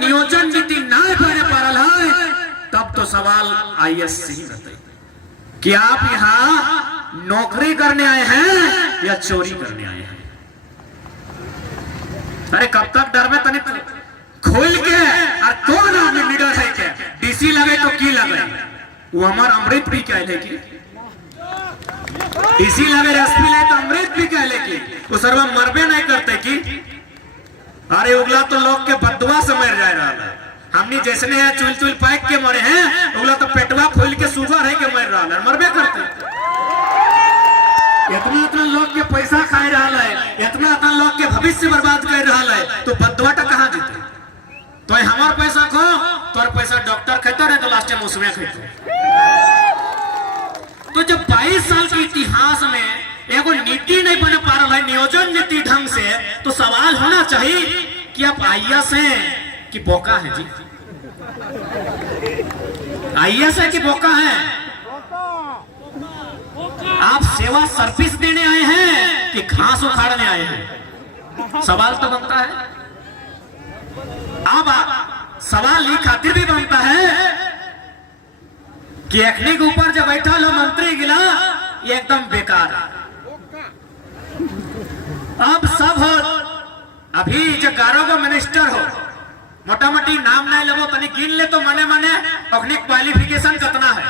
नियोजन नीति ना बने पारल है तब तो सवाल आईएएस से ही रहते कि आप यहाँ नौकरी करने आए हैं या चोरी करने आए हैं। अरे कब तक डर में तनिक खोल के और कौन आदमी लीडर है के डीसी लगे तो की लगे वो हमार अमृत भी कहले की डीसी लगे एसपी ले तो अमृत भी कहले की वो सर्व मरबे नहीं करते की। अरे उगला तो लोग के बदुआ से मर जाए रहा है। हमने जैसे हैं चुल चुल पैक के मरे हैं उगला तो पेटवा खोल के सुगर है के मर रहा है मरबे करते। इतना इतना लोग के पैसा खाए रहा है इतना इतना लोग के भविष्य बर्बाद कर रहा है तो बदुआ कहाँ जीते। तो हमार पैसा खो तोर पैसा डॉक्टर खेता रहे तो लास्ट टाइम उसमें खेते। तो जब 22 साल के इतिहास में एगो नीति नहीं बने पा रहा है नियोजन नीति ढंग से तो सवाल होना चाहिए कि आप आईएएस हैं कि बोका है जी। आईएएस है कि बोका है। आप सेवा सर्विस देने आए हैं कि घास उखाड़ने आए हैं। सवाल तो बनता है। अब सवाल ये खातिर भी बनता है कि अखनी के ऊपर जब बैठा लो मंत्री गिला ये एकदम बेकार है। अब सब हो अभी जो 11 गो मिनिस्टर हो मोटा मोटी नाम नहीं लगो तनी गिन ले तो मने मने अपनी क्वालिफिकेशन कितना है।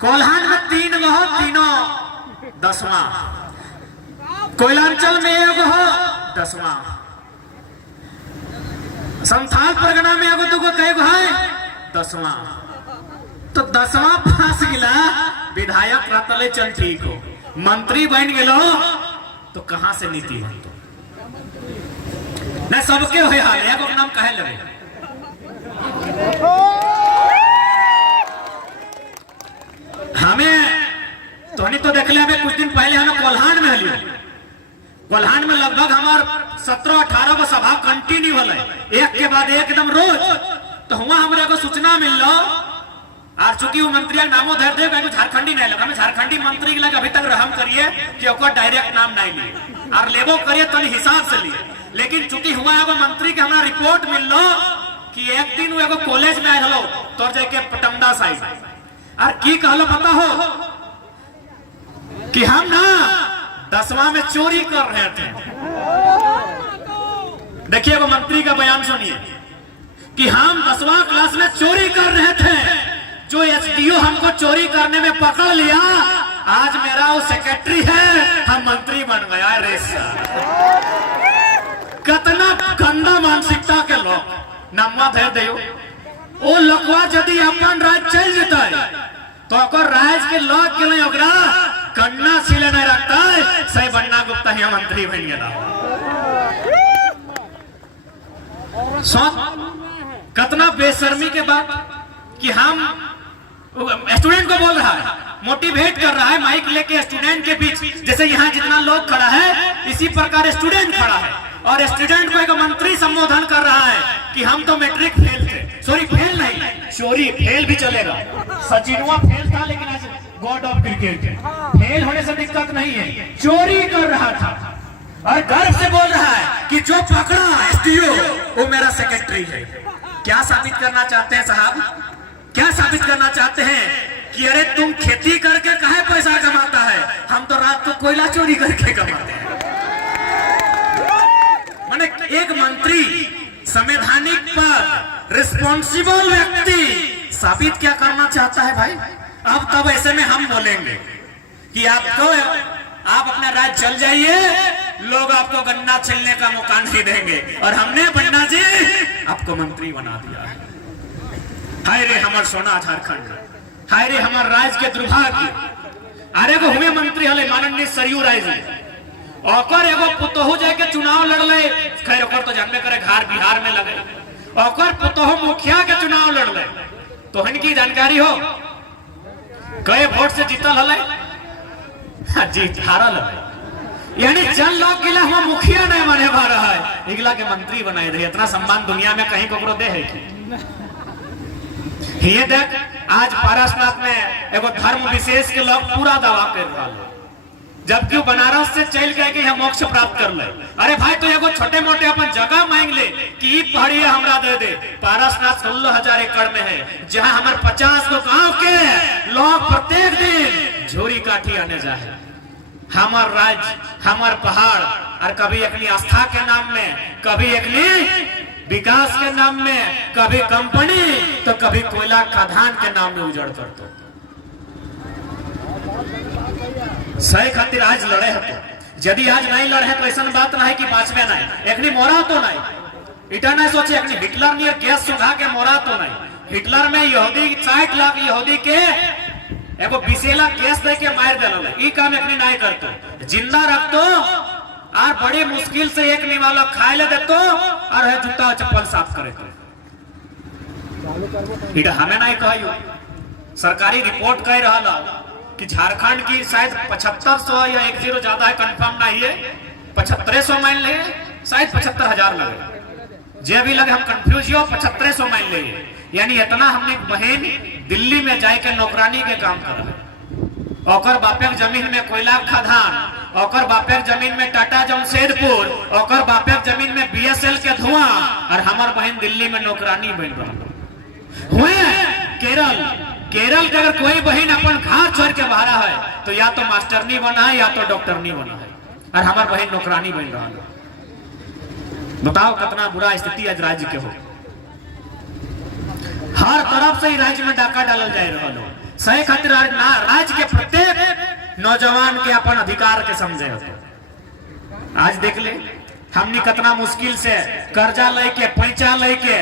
कोल्हान में 3 गो हो तीनों 10वां, कोयलांचल में 1 हो 10वां, संथाल परगना में एगो दुगो कई है 10वां। तो 10वां फांस गिला विधायक रतले चल ठीक हो मंत्री बन गेलो तो कहां से नीति बनतो न सबके होय हाल एगो नाम कहे लगे। हमें तोनी तो देखले हमें कुछ दिन पहले हमें कोल्हान में हलियो कोल्हान में लगभग हमार 17-18 गो सभा कंटिन्यू होले एक के बाद एक एकदम रोज। तो हुआ हमरा को सूचना मिल लो और चूंकि वो मंत्री नामो धर दे झारखंडी नहीं लगा हमें झारखंडी मंत्री के लगे अभी तक रहम करिए कि ओकर डायरेक्ट नाम नहीं लिए और लेबो करिए तो हिसाब से लिए। लेकिन चूंकि हुआ एगो मंत्री के हमरा रिपोर्ट मिल लो कि एक दिन वो एगो कॉलेज में आए हलो तोर जाके पटमदा साइड और की कहलो पता हो कि हम ना 10वां में चोरी कर रहे थे। देखिए वो मंत्री का बयान सुनिए कि हम 10वां क्लास में चोरी कर रहे थे जो एसडीओ हमको चोरी करने में पकड़ लिया आज मेरा वो सेक्रेटरी है हम मंत्री बन गया। रे कितना गंदा मानसिकता के लोग नम्मा धर दे वो लोगवा यदि अपन राज चल जेता तो ओकर राज के लोग के लिए ओकरा कन्ना सिले नहीं रखता है सही बन्ना गुप्ता ही मंत्री बन गया। कितना बेशर्मी के बाद कि हम स्टूडेंट को बोल रहा है मोटिवेट कर रहा है माइक लेके स्टूडेंट के बीच जैसे यहाँ जितना लोग खड़ा है इसी प्रकार स्टूडेंट खड़ा है और स्टूडेंट को एक मंत्री संबोधन कर रहा है कि हम तो मैट्रिक फेल थे। सॉरी फेल नहीं चोरी फेल भी चलेगा। सचिनवा फेल था लेकिन आज गॉड ऑफ क्रिकेट फेल होने से दिक्कत नहीं है चोरी कर रहा था और गर्व से बोल रहा है कि जो पकड़ा एसडीओ वो मेरा सेक्रेटरी है। क्या साबित करना चाहते हैं साहब क्या साबित करना चाहते हैं कि अरे तुम खेती करके काहे पैसा कमाता है हम तो रात को कोयला चोरी करके कमाते हैं। माने एक मंत्री संवैधानिक पद रिस्पॉन्सिबल व्यक्ति साबित क्या करना चाहता है भाई। अब तब ऐसे में हम बोलेंगे कि आपको आप अपना राज चल जाइए लोग आपको गन्ना छिलने का मौका नहीं देंगे और हमने पन्ना जी आपको मंत्री बना दिया है। हाय रे हमार सोना झारखंड हाय रे हमार राज्य के दुर्भाग्य। अरे को हुए मंत्री हले माननीय सरयू राय जी ओकर एगो पुतोहू जाके चुनाव लड़ले खैर ओकर तो जानबे करे घर बिहार में लगे ओकर पुतोहू मुखिया के चुनाव लड़ले तो इनकी जानकारी हो कई वोट से जीतल हले जीत हारल है यानी चल लोग गिला हुआ मुखिया नहीं बने पा रहा है इगला के मंत्री बनाए रहे। इतना सम्मान दुनिया में कहीं को दे है ये देख आज पारसनाथ में एगो धर्म विशेष के लोग पूरा दावा कर रहा है जबकि बनारस से चल गए कि हम मोक्ष प्राप्त कर ले। अरे भाई तो एगो छोटे मोटे अपन जगह मांग ले कि पहाड़िया हमरा दे दे। पारसनाथ 16,000 एकड़ में है, जहां हमारे 50 गो गांव के लोग प्रत्येक दिन झोरी काठी आने जाए। हमार राज्य, हमार पहाड़, और कभी एकनी आस्था के नाम में, कभी एकनी विकास के नाम में, कभी कंपनी, तो कभी कोयला खदान के नाम में उजड़ कर दो। सही खातिर आज लड़े हतो। यदि आज नहीं लड़े तो ऐसा बात नहीं कि बाँचवे नहीं, एकनी मोरा तो नहीं। इटा नहीं सोचे एकनी हिटलर ने गैस सुखा के मोरा तो नहीं। हिटलर में यहूदी 60 लाख यहूदी के एगो बिसेला गैस दे के मार दिला। ई काम एकनी नहीं करतो, जिंदा रखतो और बड़ी मुश्किल से एक निवाला खाए ले देतो और है जूता चप्पल साफ करे तो। इटा हमें नहीं कहियो। सरकारी रिपोर्ट कह रहा कि झारखंड की शायद 7500 या 10 ज्यादा है, कंफर्म नहीं है, 7500 मान ले, शायद 75,000 लगे, जे भी लगे हम कंफ्यूज हो, 7500 मान ले। यानी इतना हमने बहन दिल्ली में जाए के नौकरानी के काम कर रहा है। ओकर बापे जमीन में कोयला खदान, ओकर बापे जमीन में टाटा जमशेदपुर, ओकर बापे जमीन में BSL के धुआं, और हमार बहन दिल्ली में नौकरानी बन रहा हुए। केरल के अगर कोई बहन अपन घर छोड़ के बाहर है तो या तो मास्टरनी बना है या तो डॉक्टरनी बना है, और हमार बहन नौकरानी बन रहा है। बताओ कितना बुरा स्थिति आज राज्य के हो। हर तरफ से ही राज्य में डाका डालल जा रहा है। सही खातिर राज्य के प्रत्येक नौजवान के अपन अधिकार के समझे होते। आज देख ले हमने कितना मुश्किल से कर्जा लेके, पैसा लेके,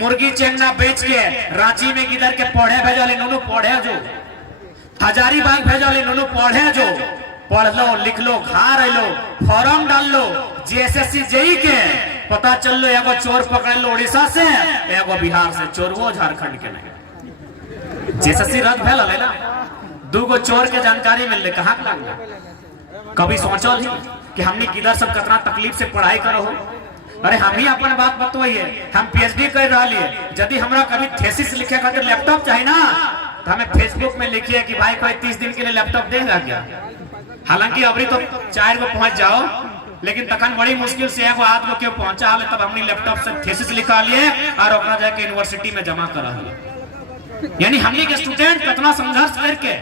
मुर्गी चेंगना बेच के रांची में गिदर के पढ़े भेजले, नोनू पढ़े जो, हजारीबाग भेजले, नोनू पढ़े जो, पढ़ लो, लिख लो, घर लो, फॉर्म डाल लो, JSSC JEE के पता चल लो एगो चोर पकड़ लो उड़ीसा से, एगो बिहार से, चोर वो झारखंड के नहीं। JSSC रद्द भेल है ना, 2 गो चोर के जानकारी मिल ले, कहाँ लग कभी सोचल ही कि हमने किधर सब कितना तकलीफ से पढ़ाई करो हो। अरे हम ही अपन बात बतवाइए, हम PhD कर रहा लिए, यदि हमरा कभी थेसिस लिखे खातिर लैपटॉप चाहिए ना, तो हमें फेसबुक में लिखिए कि भाई कोई 30 दिन के लिए लैपटॉप देगा क्या। हालांकि अभी तो 4 गो पहुंच जाओ, लेकिन तखन बड़ी मुश्किल से एगो आदमी क्यों पहुंचा, तब हमने लैपटॉप से थेसिस लिखा लिए और ओकरा जाके यूनिवर्सिटी में जमा करा लिए। यानी हमने के स्टूडेंट कितना संघर्ष करके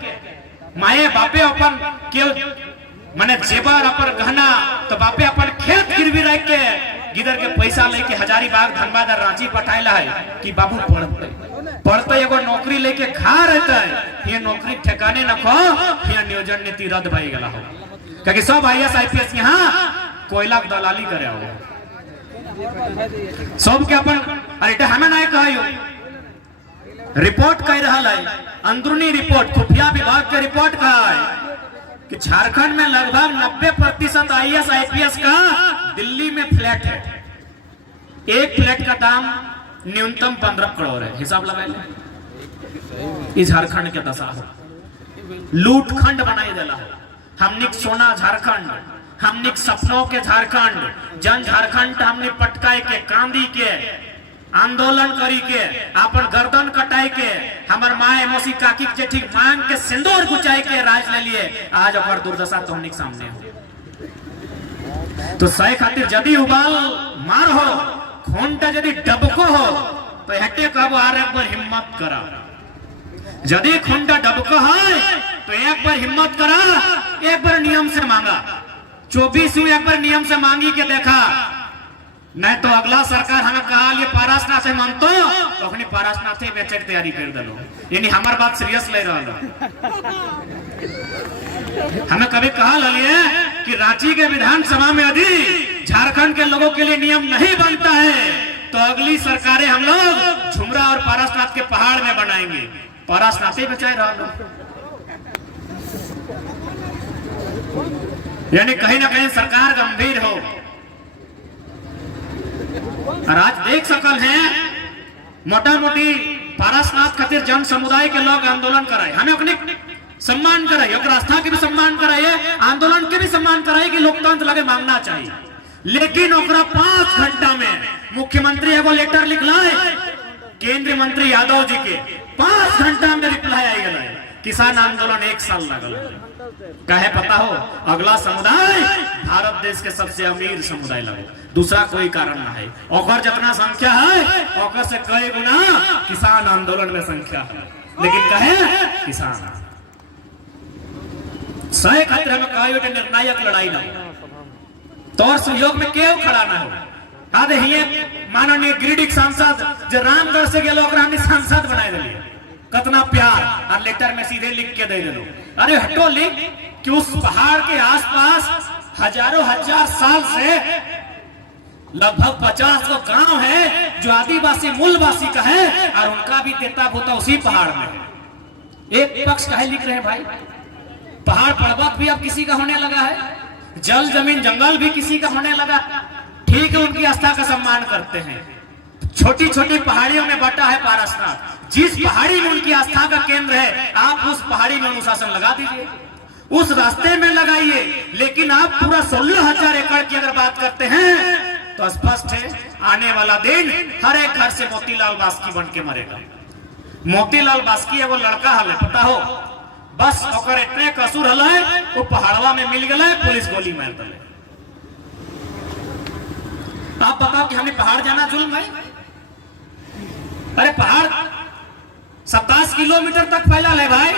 माए बापे अपन क्यों माने जेबर अपन गहना, तो बापे अपन खेत गिरवी रख के गिदर के पैसा लेके हजारीबाग, धनबाद और रांची पठाइला है कि बाबू पढ़ते एगो नौकरी लेके खा रहता है। ये नौकरी ठिकाने न को, ये नियोजन नीति रद्द भई गला हो, क्योंकि सब IAS IPS यहाँ कोयला दलाली करे हो सब के अपन। अरे हमें नहीं कहियो, रिपोर्ट कह रहा है, अंदरूनी रिपोर्ट, खुफिया विभाग के रिपोर्ट कहा है कि झारखंड में लगभग 90% IAS IPS का दिल्ली में फ्लैट है। एक फ्लैट का दाम न्यूनतम 15 करोड़ है। हिसाब लगा ले, इस झारखंड के दशा हो, लूटखंड बनाई देला है। हमने सोना झारखंड, हमने सपनों के झारखंड, जन झारखंड हमने पटकाए के, कांदी के, आंदोलन करी के, अपन गर्दन कटाई के, हमार माए मौसी काकी के ठीक मांग के सिंदूर गुचाई के राज ले लिए। आज अपन दुर्दशा तो हमने सामने हो। तो सही खातिर यदि उबाल मार हो, खूंटा यदि डबको हो, तो हटे कब आर एक बार हिम्मत करा। यदि खूंटा डबको है तो एक बार हिम्मत करा, एक बार नियम से मांगा। 24 एक बार नियम से मांगी के देखा, नहीं तो अगला सरकार हमें कहा ये पारसनाथ से मानतो, तो अपनी पारसनाथ से बेचे की तैयारी कर दलो। यानी हमार बात सीरियस ले रहा है। हमें कभी कहा लिए कि रांची के विधानसभा में यदि झारखंड के लोगों के लिए नियम नहीं बनता है तो अगली सरकारें हम लोग झुमरा और पारसनाथ के पहाड़ में बनाएंगे। पारसनाथ ही बचाए रहा लोग। यानी कहीं ना कहीं सरकार गंभीर हो। और आज देख सकल हैं मोटा मोटी पारसनाथ खातिर जन समुदाय के लोग आंदोलन कराए, हमें अपने सम्मान कराए, आस्था के भी सम्मान कराए, आंदोलन के भी सम्मान कराए कि लोकतंत्र लगे मांगना चाहिए। लेकिन 5 घंटा में मुख्यमंत्री एगो लेटर लिखलाए केंद्रीय मंत्री यादव जी के, 5 घंटा में रिप्लाई आई गया। किसान आंदोलन 1 साल लगल। कहे पता हो, अगला समुदाय भारत देश के सबसे अमीर समुदाय लगे, दूसरा कोई कारण ना है। और जितना संख्या है और से कई गुना किसान आंदोलन में संख्या है, लेकिन कहे किसान सही खातिर हमें कहे निर्णायक लड़ाई ना तौर सहयोग में क्यों खड़ा ना हो। आधे ही माननीय गिरिडीह सांसद जो रामगढ़ से गेलो सांसद बनाए दिलिए, कितना प्यार और लेटर में सीधे लिख के दे दिलो। अरे हटो लिख कि उस पहाड़ के आसपास हजारों हजार साल से लगभग 50 गो गांव है जो आदिवासी मूलवासी का है और उनका भी देता भूता उसी पहाड़ में है। एक पक्ष कहे लिख रहे भाई, पहाड़ पर्वत भी अब किसी का होने लगा है, जल जमीन जंगल भी किसी का होने लगा। ठीक है, उनकी आस्था का सम्मान करते हैं। छोटी छोटी पहाड़ियों में बटा है पारसनाथ, जिस पहाड़ी में उनकी आस्था का केंद्र है आप उस पहाड़ी में अनुशासन लगा दीजिए, उस रास्ते में लगाइए। लेकिन आप पूरा 16,000 एकड़ की अगर बात करते हैं तो स्पष्ट है आने वाला दिन हर एक घर से मोतीलाल बास्की बन के मरेगा। मोतीलाल बास्की है वो लड़का हल पता हो, बस ओकर इतने कसूर हल है वो पहाड़वा में मिल गया, पुलिस गोली मार दे। आप बताओ कि हमें पहाड़ जाना जुल्म है? अरे पहाड़ 27 किलोमीटर तक फैला है भाई,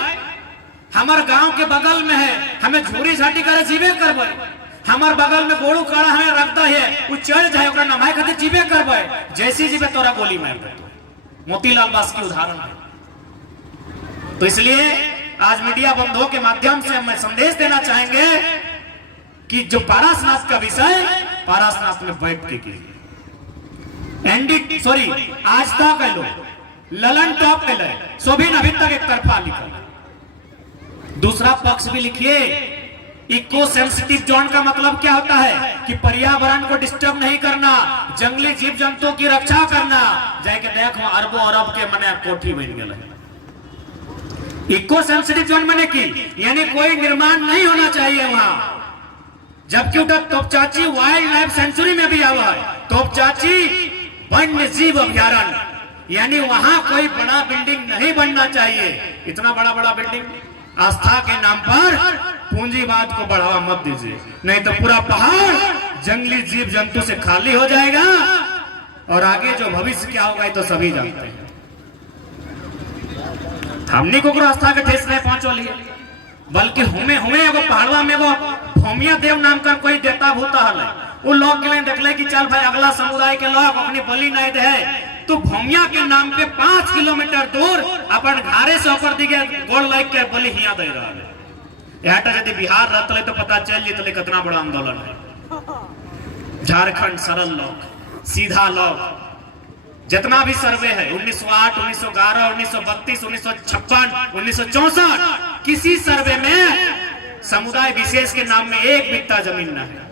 हमारे गांव के बगल में है, हमें झूरी झाटी करे जीवे करबे। हमारे बगल में गोड़ू काड़ा है रखता है, वो चढ़ जाए ओकरा नमाय खातिर जीवे करबे, जैसी जीवे तोरा गोली मार दे। मोतीलाल बास्की उदाहरण है। तो इसलिए आज मीडिया बंधुओं के माध्यम से हम संदेश देना चाहेंगे कि जो पारसनाथ का विषय पारसनाथ में बैठ के एनडी सॉरी आज तक कह लो ललन टॉप कह लो, सोभिन अभी तक एक तरफा लिखा। दूसरा पक्ष भी लिखिए। इको सेंसिटिव जोन का मतलब क्या होता है कि पर्यावरण को डिस्टर्ब नहीं करना, जंगली जीव जंतुओं की रक्षा करना। जाके देखो अरबों अरब के मने कोठी बन गया है। इको सेंसिटिव जोन माने की यानी कोई निर्माण नहीं होना चाहिए वहां, जबकि उधर तोपचाची वाइल्ड लाइफ सेंचुरी में भी आवा है तोपचाची वन्य जीव अभ्यारण्य, यानी वहां कोई बड़ा बिल्डिंग नहीं बनना चाहिए। इतना बड़ा बड़ा बिल्डिंग आस्था के नाम पर पूंजीवाद को बढ़ावा मत दीजिए, नहीं तो पूरा पहाड़ जंगली जीव जंतु से खाली हो जाएगा और आगे जो भविष्य क्या होगा तो सभी जानते हैं। हमने को आस्था के ठेस नहीं पहुंचो लिए, बल्कि हुमे हुमे एगो पहाड़वा में वो भूमिया देव नाम का कोई देता भूता हल, वो लोग के लिए देखले कि चल भाई अगला समुदाय के लोग अपनी बलि नहीं दे, तो भूमिया के नाम पे 5 किलोमीटर दूर अपन घारे से ऊपर दिखे गोल लाइक के बलि हिया दे रहा है। यहाँ यदि बिहार रहते तो पता चल जीतले कितना बड़ा आंदोलन है। झारखंड सरल लोग सीधा लोग जितना भी सर्वे है 1908, 1911, 1932, 1956, 1964 किसी सर्वे में समुदाय विशेष के नाम में एक बित्ता जमीन न है।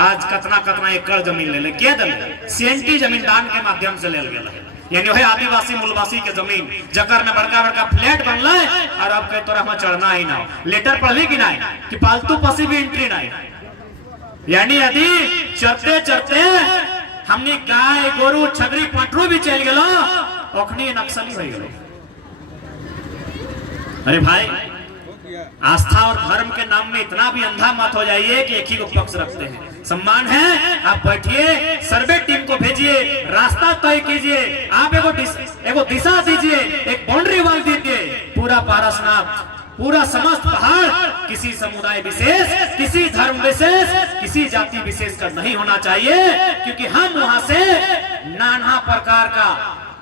आज कतना कतना एकड़ जमीन ले के दल सीएनटी जमीन दान के माध्यम से ले गया है, यानी वही आदिवासी मूलवासी के जमीन जकर में बड़का बड़का फ्लैट बनल और अब कह तोरा हम चढ़ना ही ना, लेटर पढ़ली कि नहीं कि पालतू पशु भी एंट्री नहीं, यानी यदि चढ़ते चढ़ते हमने गाय गोरू छगरी पटरू भी चल गलो ओखनी नक्सली हो गलो। अरे भाई आस्था और धर्म के नाम में इतना भी अंधा मत हो जाइए कि एक ही को पक्ष रखते हैं। सम्मान है, आप बैठिए, सर्वे टीम को भेजिए, रास्ता तय कीजिए, आप एगो दिशा दीजिए, एक बाउंड्री वॉल दीजिए। पूरा पारसनाथ पूरा समस्त पहाड़ किसी समुदाय विशेष, किसी धर्म विशेष, किसी जाति विशेष का नहीं होना चाहिए, क्योंकि हम वहां से नाना प्रकार का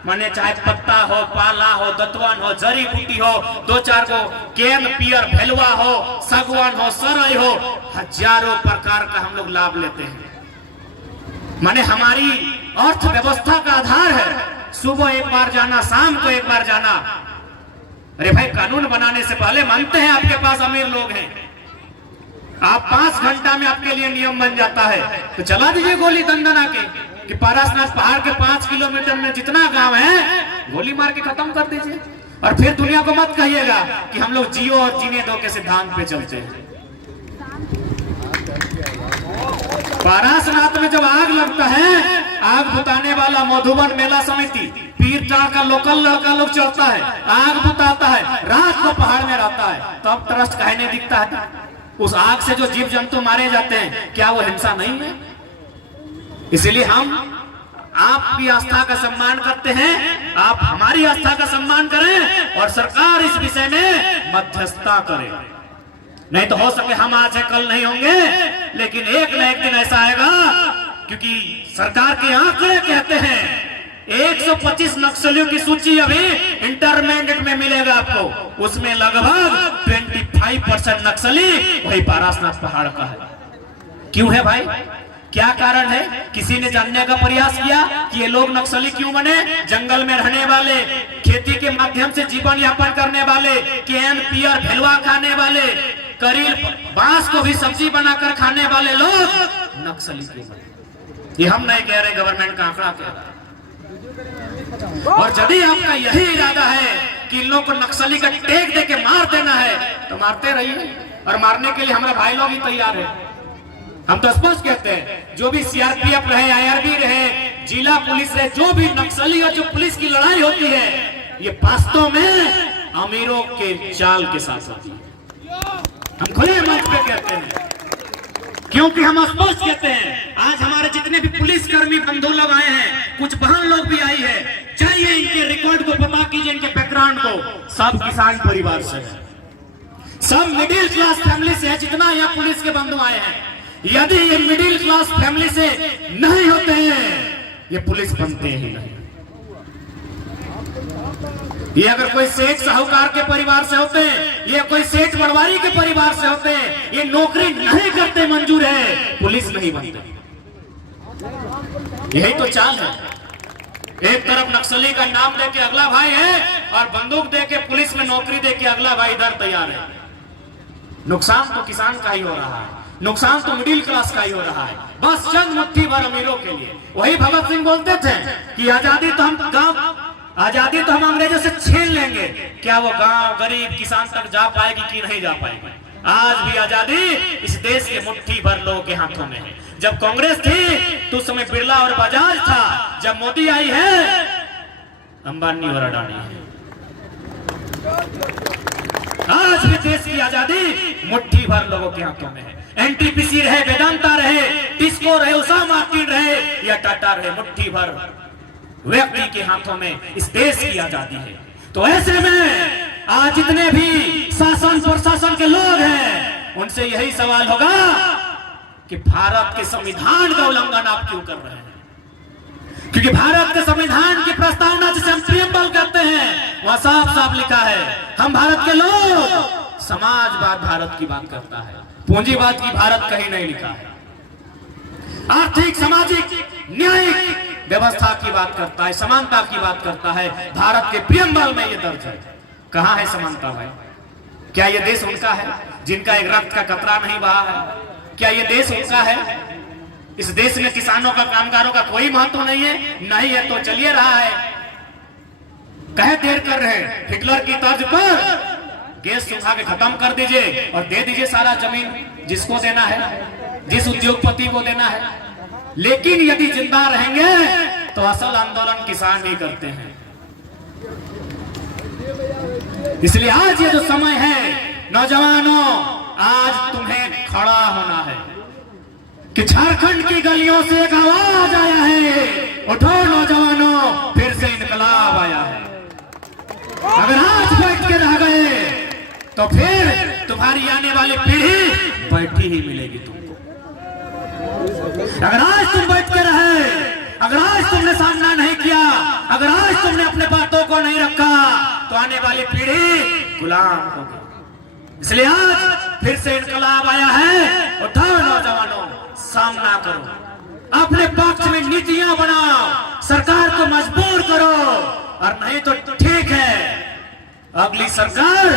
माने चाहे पत्ता हो, पाला हो, दतवन हो, जड़ी बूटी हो, 2-4 को केन पियर भेलवा हो, सागवान हो, सरई हो, हजारों प्रकार का हम लोग लाभ लेते हैं। माने हमारी अर्थव्यवस्था का आधार है सुबह एक बार जाना, शाम को एक बार जाना। अरे भाई कानून बनाने से पहले मानते हैं आपके पास अमीर लोग हैं, आप 5 घंटा में आपके लिए नियम बन जाता है तो चला दीजिए गोली दंडना के कि पारसनाथ पहाड़ के 5 किलोमीटर में जितना गांव है गोली मार के खत्म कर दीजिए। और फिर दुनिया को मत कहिएगा कि हम लोग जियो और जीने दो के सिद्धांत पे चलते हैं। पारसनाथ में जब आग लगता है, आग बुताने वाला मधुबन मेला समिति पीरटा का लोकल लड़का लोग चलता है, आग बुताता है, रात को पहाड़ में रहता है, तो अब ट्रस्ट काहे नहीं दिखता है? उस आग से जो जीव जंतु मारे जाते हैं, क्या वो हिंसा नहीं है? इसलिए हम आपकी आस्था का सम्मान करते हैं, आप हमारी आस्था का सम्मान करें और सरकार इस विषय में मध्यस्थता करे। नहीं तो हो सके हम आज है कल नहीं होंगे, लेकिन एक न एक दिन ऐसा आएगा, क्योंकि सरकार के आंकड़े कहते हैं 125 नक्सलियों की सूची अभी इंटरमीडिएट में मिलेगा आपको, उसमें लगभग 25% नक्सली वही पारसनाथ पहाड़ का है। क्यों है भाई? क्या कारण है? किसी ने जानने का प्रयास किया कि ये लोग नक्सली क्यों बने? जंगल में रहने वाले, खेती के माध्यम से जीवन यापन करने वाले, कैन पियर भेलवा खाने वाले, करील बांस को भी सब्जी बनाकर खाने वाले लोग नक्सली क्यों बने? ये हम नहीं कह रहे, गवर्नमेंट का आंकड़ा कह रहा है। और यदि आपका यही इरादा है कि इन लोग को नक्सली का टेक दे के मार देना है, तो मारते रहिए, और मारने के लिए हमारे भाई लोग ही तैयार है। हम तो स्पष्ट कहते हैं, जो भी सीआरपीएफ रहे, आईआरबी रहे, जिला पुलिस रहे, जो भी नक्सली और जो पुलिस की लड़ाई होती है, ये वास्तव में अमीरों के चाल के साथ होती है। हम खुले मंच पे कहते हैं, क्योंकि हम स्पष्ट कहते हैं, आज हमारे जितने भी पुलिसकर्मी बंधु लोग आए हैं, कुछ बहन लोग भी आई है, चाहिए इनके रिकॉर्ड को पता कीजिए, इनके बैकग्राउंड को। सब किसान परिवार से है, सब मिडिल क्लास फैमिली से है। जितना यहाँ पुलिस के बंधु आए हैं, यदि ये मिडिल क्लास फैमिली से नहीं होते हैं, ये पुलिस बनते ही नहीं। ये अगर कोई सेठ साहूकार के परिवार से होते हैं, ये कोई सेठ पटवारी के परिवार से होते हैं, ये नौकरी नहीं करते मंजूर है, पुलिस नहीं बनते। यही तो चाल है। एक तरफ नक्सली का नाम दे के अगला भाई है, और बंदूक दे के पुलिस में नौकरी दे के अगला भाई इधर तैयार है। नुकसान तो किसान का ही हो रहा है, नुकसान तो मिडिल क्लास का ही हो रहा है, बस चंद मुट्ठी भर अमीरों के लिए। वही भगत सिंह बोलते थे कि आजादी तो हम अंग्रेजों से छीन लेंगे, क्या वो गांव गरीब किसान तक जा पाएगी कि नहीं जा पाएगी? आज भी आजादी इस देश के मुट्ठी भर लोगों के हाथों में है। जब कांग्रेस थी तो उस समय बिरला और बजाज था, जब मोदी आई है अंबानी और अडानी है। आज भी देश की आजादी मुट्ठी भर लोगों के हाथों में है। एनटीपीसी रहे, वेदांता रहे, टिस्को रहे, उषा मार्टिन रहे या टाटा रहे, मुट्ठी भर व्यक्ति के हाथों में इस देश की आजादी है। तो ऐसे में आज जितने भी शासन प्रशासन के लोग हैं, उनसे यही सवाल होगा कि भारत के संविधान का उल्लंघन आप क्यों कर रहे हैं? क्योंकि भारत के संविधान की प्रस्तावना जिसे हम प्रियम्बल कहते हैं, वह साफ साफ लिखा है, हम भारत के लोग समाजवाद भारत की बात करता है, पूंजीवाद की भारत कहीं नहीं लिखा है। आर्थिक सामाजिक न्यायिक व्यवस्था की बात करता है, समानता की बात करता है। भारत के प्रियम्बल में ये दर्ज है। कहां है समानता भाई? क्या ये देश उनका है जिनका एक रक्त का कतरा नहीं बहा है? क्या ये देश उनका है? इस देश में किसानों का, कामगारों का कोई महत्व नहीं है? नहीं है तो चलिए रहा है, कहे देर कर रहे हैं। हिटलर की तर्ज पर गैस सुखा के खत्म कर दीजिए और दे दीजिए सारा जमीन जिसको देना है, जिस उद्योगपति को देना है। लेकिन यदि जिंदा रहेंगे तो असल आंदोलन किसान ही करते हैं। इसलिए आज ये जो समय है, नौजवानों, आज तुम्हें खड़ा होना है कि झारखंड की गलियों से एक आवाज आया है, उठो नौजवानों, फिर से इनकलाब आया है। अगर आज बैठ के रह गए तो फिर तुम्हारी आने वाली पीढ़ी बैठी ही मिलेगी तुमको। अगर आज तुम बैठ के रहे, अगर आज तुमने सामना नहीं किया, अगर आज तुमने अपने बातों को नहीं रखा, तो आने वाली पीढ़ी गुलाम होगी। इसलिए आज फिर से इनकलाब आया है, उठाओ नौजवानों, सामना करो, अपने पक्ष में नीतियां बनाओ, सरकार को मजबूर करो, और नहीं तो ठीक है अगली सरकार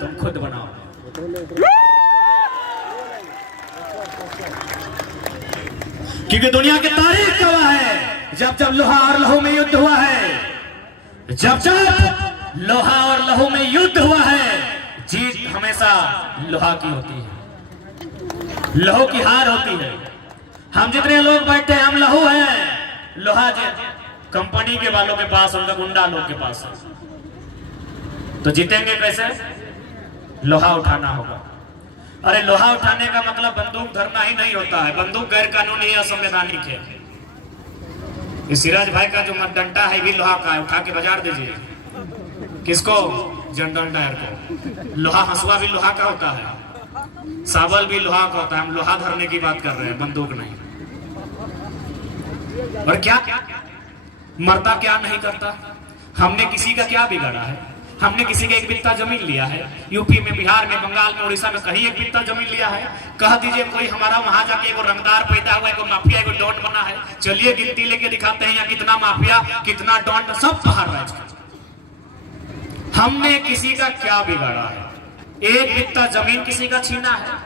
तुम खुद बनाओ। क्योंकि दुनिया की तारीख गवाह है, जब जब लोहा और लहू में युद्ध हुआ है, जब जब लोहा और लहू में युद्ध हुआ है, जीत हमेशा लोहा की होती है, लहू की हार होती है। हम जितने लोग बैठे हैं, हम लहू हैं, लोहा कंपनी के वालों के पास, उनका गुंडा लोग के पास है। तो जीतेंगे कैसे? लोहा उठाना होगा। अरे लोहा उठाने का मतलब बंदूक धरना ही नहीं होता है, बंदूक गैर कानूनी असंवैधानिक है। इस सिराज भाई का जो डंडा है भी लोहा का है, उठा के बाजार दीजिए। किसको? जनरल डायर को। लोहा हंसुआ भी लोहा का होता है, सावल भी लोहा का होता है। हम लोहा धरने की बात कर रहे हैं, बंदूक नहीं। और क्या मरता क्या नहीं करता? हमने किसी का क्या बिगाड़ा है? हमने किसी का एक बित्ता जमीन लिया है? यूपी में, बिहार में, बंगाल में, उड़ीसा में कहीं एक बित्ता जमीन लिया है? कह दीजिए कोई हमारा वहां जाके एगो रंगदार पैदा हुआ, एगो माफिया, एगो डॉन बना है। चलिए गिनती लेके दिखाते हैं यहाँ कितना माफिया, कितना डॉन, सब बाहर राज का। हमने किसी का क्या बिगाड़ा है? एक बित्ता जमीन किसी का छीना है,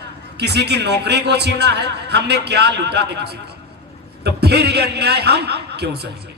किसी की नौकरी को छीना है, हमने क्या लूटा है किसी का? तो फिर यह अन्याय हम क्यों सहेंगे?